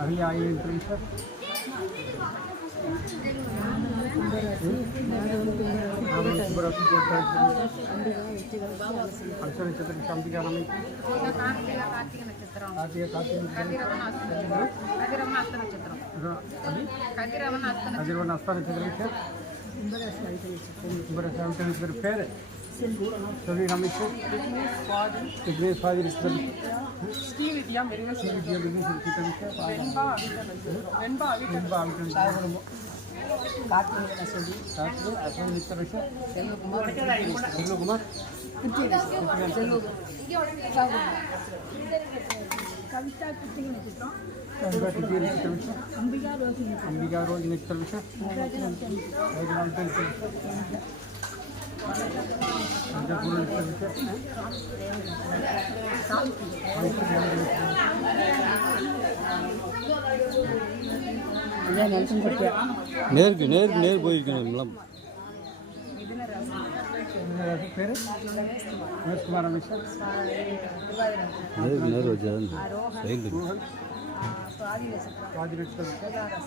अभी I interview हर्षण नक्षत्र शांति का नाम कार्तिक कार्तिक नक्षत्र कदिरवन हस्त नक्षत्र Imbarasantali is her parent. Sorry, Ramesh. The great father is the Steve Vidya Merina Steve Vidya Merina Venba Venba Venba Karthikeyan சொல்லி கார்த்திகேயன் அசோக் நித்தரசு செல்வகுமார் செல்வகுமார் செல்வகுமார் கவிதா கிருஷ்ணன் కార్తీక నక్షత్రం शास्त्र अश्विन चित्र विषय సెల్వకుమార్ हेलो कुमार కవిత కృష్ణ నక్షత్రం अंबिका तिथि चित्र विषय అంబికా రోజు अंबिका रोज चित्र विषय रघुराम चित्र विषय अंजपुर चित्र विषय நேருக்கு நேருக்கு நேர் போயிருக்கணும் எல்லாம் फिर रमेश कुमार मिश्र நேருக்கு நேர் வச்சாதான் స్వాతి నక్షత్రం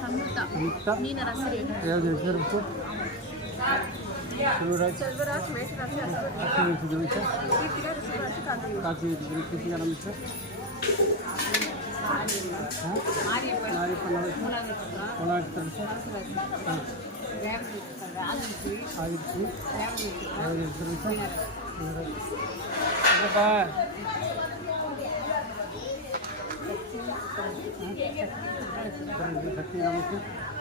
సంయుక్త మీన రసరేఖ Sözler açmaya çalışıyoruz. Kaç yöneticilikte? Bir kere sözler çıkartıyoruz. Kaç yöneticilikte sizin aranızda? சக்தி நமக்கு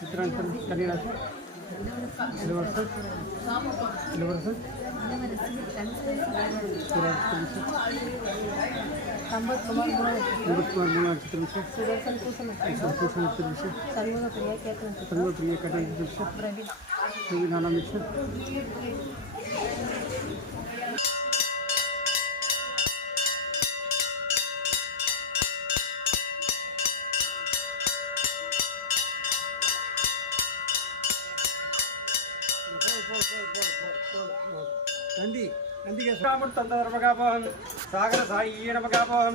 చిత్రాంతరం కన్నీడా sir silver sir silver sir Sampath Kumar మూలార్ చిత్రం సార్ సంతోషం చిత్రం సార్ సర్వ ప్రియ కథ సంతోష ప్రియ కథ क्योंकि नाना मिक्स सागर नम नमकाभम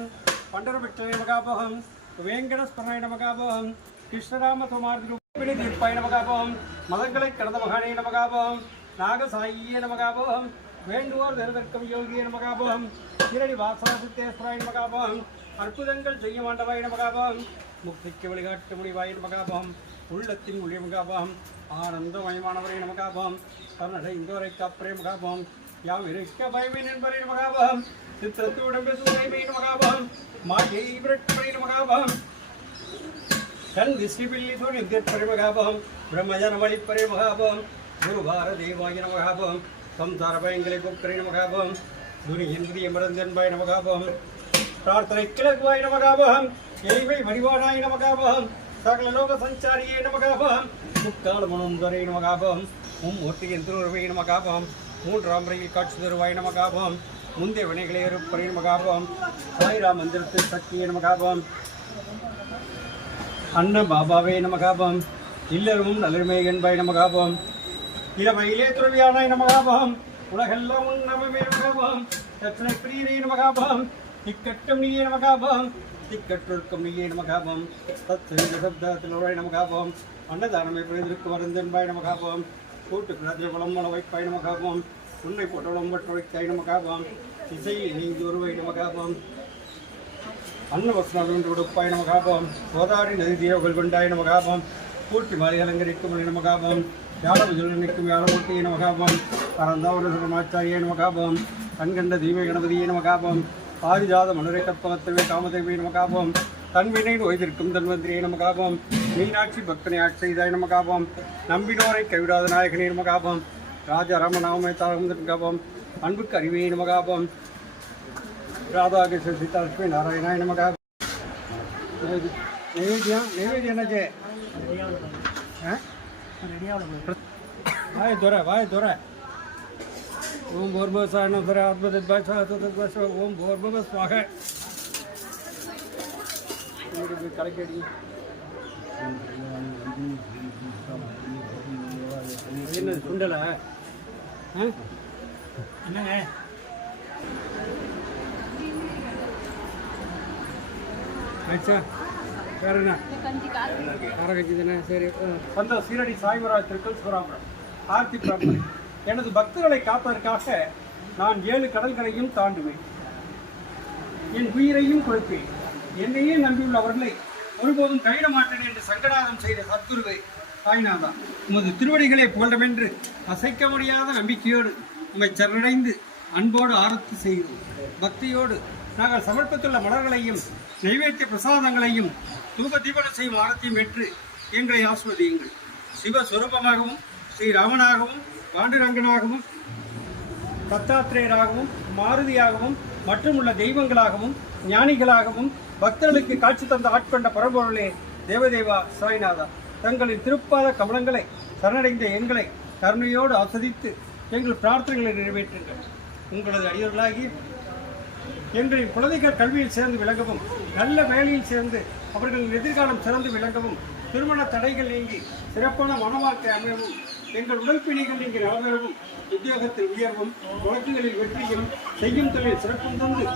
पंडरपक्ष नमकाभम वेंकट स्प्रणय नमकाभम कृष्णराम कुमार नमकाभम மதங்களை கடந்த மகானே நமகாபோகம். நாகசாயியே நமகாபோகம். வேண்டுவோர் நிரதற்கும் யோகிய நமகாபோகம். இரடி வாசனசித்தேஸ்வராய நமகாபோகம். அற்புதங்கள் செய்ய மாண்டவாய் நமகாபோகம். முக்திக்கு வழிகாட்டு முடிவாய் நமகாபோகம். உள்ளத்தின் ஒளி முகாபகம் ஆனந்தமயமானவரை நமகாபோகம். கர்நடை இந்தோரை காப்பரே முகாபகம் யாம் இருக்க பயமின் என்பரை நமகாபகம். சித்திரத்துடன் பேசுவதை நமகாபகம். மாயை விரட்டுரை நமகாபோகம். மகாபகம் குருபார தேவாய நமகாபகம் சம்சார பயங்களை கொக்கரை நமகாபகம் துனியின்றிய மருந்தென்பாய் நமகாபகம் பிரார்த்தனை கிழக்குவாய் நமகாபகம் எளிமை வடிவானாய் நமகாபகம் சகல லோக சஞ்சாரியே நமகாபகம் முக்கால மனோந்தரை நமகாபகம் உம் மும்மூர்த்தியின் திருவுருவை நமகாபகம் மூன்றாம் முறையில் காட்சி தருவாய் நமகாபகம் முந்தைய வினைகளை இருப்பறை நமகாபம் சாய்ராம் மந்திரத்தில் சக்தியை நமகாபம் அன்ன பாபாவே நமகாபம். இல்லறமும் நலருமே என்பாய் நமகாபம். இளமையிலே துறவியானாய் நமகாபம். உலகெல்லாம் உன் நமமே நமகாபம். எத்தனை பிரியரே நமகாபம். இக்கட்டம் நீயே நமகாபம். இக்கற்றிருக்கும் நீயே நமகாபம். தத் செய்த சப்தத்தில் உரை நமகாபம். அன்னதானமே புரிந்திருக்கு வருந்தன்பாய் நமகாபம். கூட்டு கிரத்திய குளம் மன வைப்பாய் நமகாபம். உன்னை போட்டவளம் பற்ற வைத்தாய் நமகாபம். இசையை நீங்கி ஒருவை நமகாபம். அன்னவஸ்னம் உடுப்பாய் நமகாபம் கோதாரி நதி தீரவுகள் கொண்டாய் நமகாபம் பூட்டி மாலை அலங்கரிக்கும் நமகாபம் யாழபுஜல் நிற்கும் யாழமூர்த்தியை நமகாபம் பரந்தாவரமாச்சாரியை நமகாபம் கண்கண்ட தீமை கணபதியை நமகாபம் பாரிஜாத மனுரை கற்பகத்தவே காமதேவி நமகாபம் தன்வினை ஓய்விருக்கும் தன்வந்திரியை நமகாபம் மீனாட்சி பக்தனை ஆட்செய்தாய் நமகாபம் நம்பினோரை கைவிடாத நாயகனே நமகாபம் ராஜா ராமநாமே தாகம் நமகாபம் அன்புக்கு அறிவியை நமகாபம் ராதாகிருஷ்ண சீதாலட்சுமி நாராயணாய நமகா. நைவேத்தியம் நைவேத்தியம் என்னாச்சு? வாய துற வாய துற ஓம் போர்பசாயணம் துற ஆத்மதிபாஷ ஓம் போர்பவ சுவாக கலக்கடி என்னது சுண்டலை? என்னங்க? ஆச்சா? வேற என்ன காரகஞ்சி தானே சரி சொந்த சீரடி சாய்வராஜ் திருக்கல் சிவராமன். ஆர்த்தி பிராமணன். எனது பக்தர்களை காப்பதற்காக நான் ஏழு கடல்களையும் தாண்டுவேன். என் உயிரையும் கொடுப்பேன். என்னையே நம்பியுள்ளவர்களை ஒருபோதும் கைவிட மாட்டேன் என்று சங்கடாதம் செய்த சத்குருவை சாய்நாதா உமது திருவடிகளை புகழமென்று அசைக்க முடியாத நம்பிக்கையோடு உம்மை சரணடைந்து அன்போடு ஆரத்தி செய்கிறோம். பக்தியோடு நாங்கள் சமர்ப்பித்துள்ள மலர்களையும் நைவேத்திய பிரசாதங்களையும் தூப தீபன செய்யும் ஆரத்தையும் பெற்று எங்களை ஆஸ்வதியுங்கள். சிவஸ்வரூபமாகவும் ஸ்ரீராமனாகவும் பாண்டுரங்கனாகவும் தத்தாத்திரேயராகவும் மாருதியாகவும் மற்றும் உள்ள தெய்வங்களாகவும் ஞானிகளாகவும் பக்தர்களுக்கு காட்சி தந்த ஆட்கொண்ட பரம்பொருளே தேவதேவா சாய்நாதா. தங்களின் திருப்பாத கமலங்களை சரணடைந்த எங்களை கருணையோடு ஆஸ்வதித்து எங்கள் பிரார்த்தனைகளை நிறைவேற்றுங்கள். உங்களது அடியவர்களாகி எங்களின் குழந்தைகள் கல்வியில் சேர்ந்து விளங்கவும் நல்ல வேலையில் சேர்ந்து அவர்களின் எதிர்காலம் சிறந்து விளங்கவும் திருமண தடைகள் நீங்கி சிறப்பான மனவாழ்க்கை அமையவும் எங்கள் உடல்பிணிகள் நீங்கள் நீங்கி உத்தியோகத்தில் உயர்வும் வழக்குகளில் வெற்றியும் செய்யும் தொழில் சிறப்பும் தந்து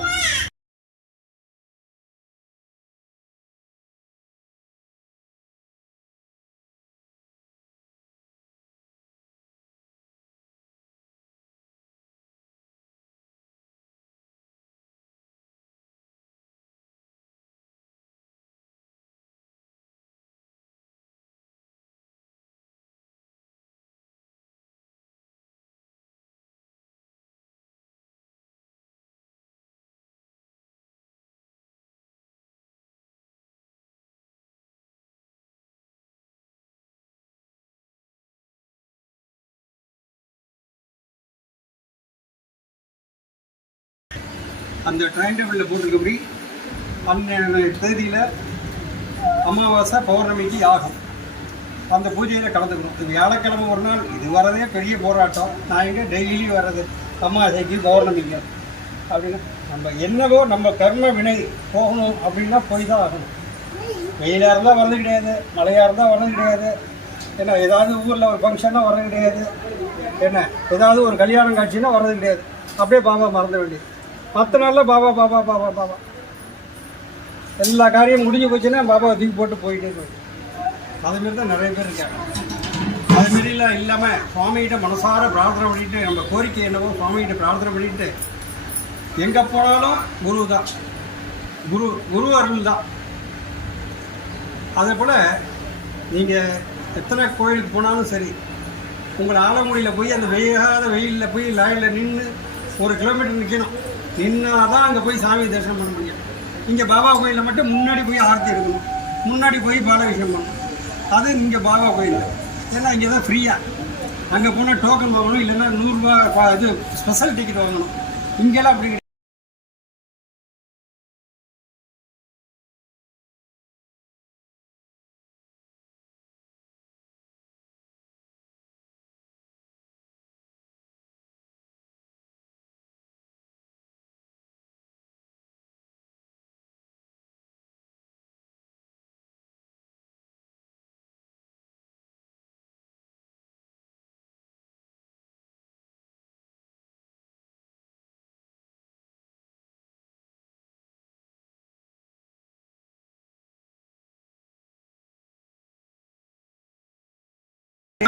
அந்த டைம் டேபிளில் போட்டிருக்கபடி பன்னெண்டு தேதியில் அமாவாசை பௌர்ணமிக்கு ஆகும் அந்த பூஜையில் கலந்துக்கணும். இது வியாழக்கிழமை ஒரு நாள் இது வரதே பெரிய போராட்டம். நான் எங்கே டெய்லி வர்றது அமாவாசைக்கு பௌர்ணமிக்கு அப்படின்னு. நம்ம என்னவோ நம்ம கர்ம வினை போகணும் அப்படின்னா போய் தான் ஆகணும். வெயிலாக இருந்தால் வரது கிடையாது மழையாக இருந்தால் வரது கிடையாது. ஏன்னா ஏதாவது ஊரில் ஒரு ஃபங்க்ஷனாக வரது கிடையாது. என்ன ஏதாவது ஒரு கல்யாணம் காட்சின்னா வரது கிடையாது. அப்படியே பாபா மறந்த வேண்டியது. பத்து நாளில் பாபா பாபா பாபா பாபா. எல்லா காரியம் முடிஞ்சு போச்சுன்னா பாபா தூக்கி போட்டு போயிட்டே இருக்கு அதுமாரி தான் நிறைய பேர் இருக்காங்க. அதுமாரிலாம் இல்லாமல் சுவாமிகிட்ட மனசார பிரார்த்தனை பண்ணிட்டு நம்ம கோரிக்கை என்னவோ சுவாமிகிட்ட பிரார்த்தனை பண்ணிட்டு எங்கே போனாலும் குரு தான். குரு குரு அருள் தான். அதே போல் நீங்கள் எத்தனை கோயிலுக்கு போனாலும் சரி உங்களை ஆலங்குடியில் போய் அந்த வெய்யாத வெயிலில் போய் லாயில் நின்று ஒரு கிலோமீட்டர் நிற்கணும் நின்னாதான் அங்கே போய் சாமி தரிசனம் பண்ண முடியும். இங்கே பாபா கோயிலில் மட்டும் முன்னாடி போய் ஆர்த்தி எடுக்கணும். முன்னாடி போய் பாலவிஷயம் பண்ணணும். அது இங்கே பாபா கோயில் ஏன்னா இங்கே தான் ஃப்ரீயாக அங்கே போனால் டோக்கன் வாங்கணும் இல்லைன்னா நூறுரூவா இது ஸ்பெஷல் டிக்கெட் வாங்கணும். இங்கெல்லாம் அப்படி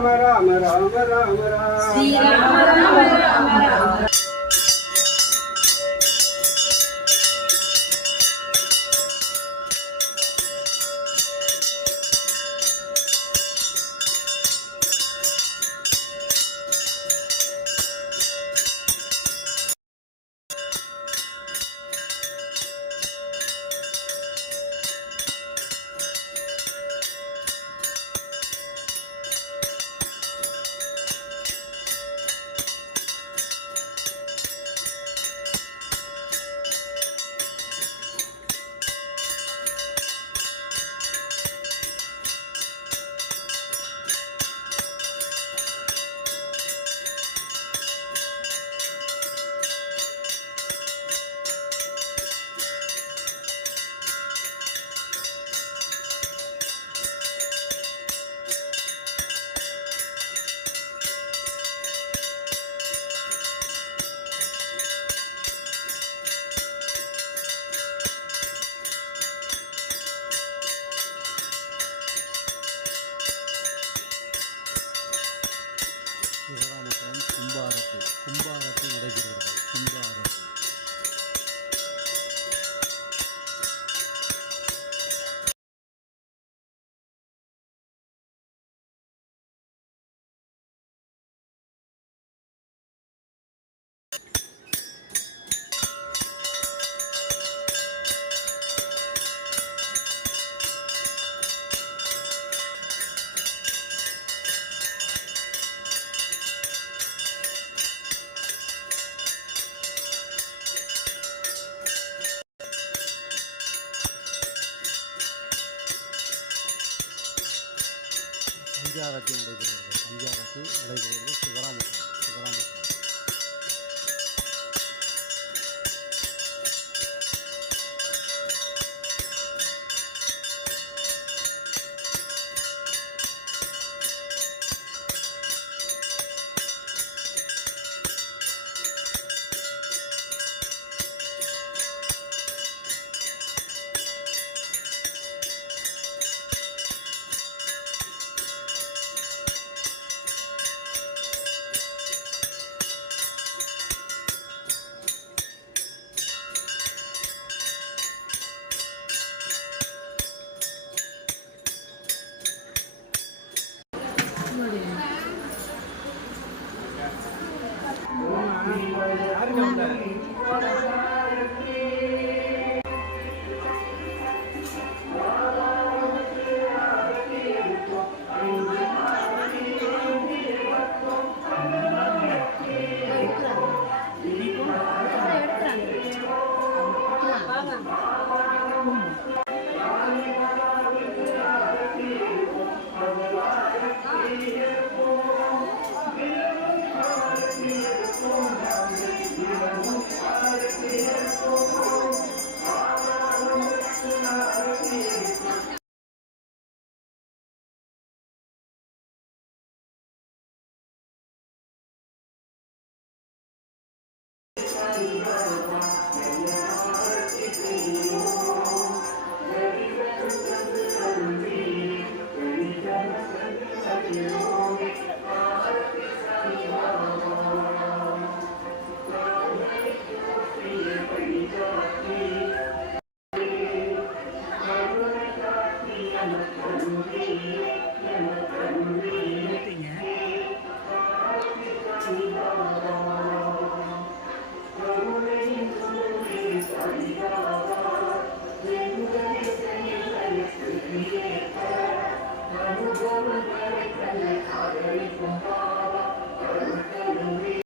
రామ రామ రామ రామ రామ. பஞ்சாரத்து நடைபெறுகிறது பஞ்சாரத்து நடைபெறுகிறது சிவராமபுரம் சிவராமபுரம்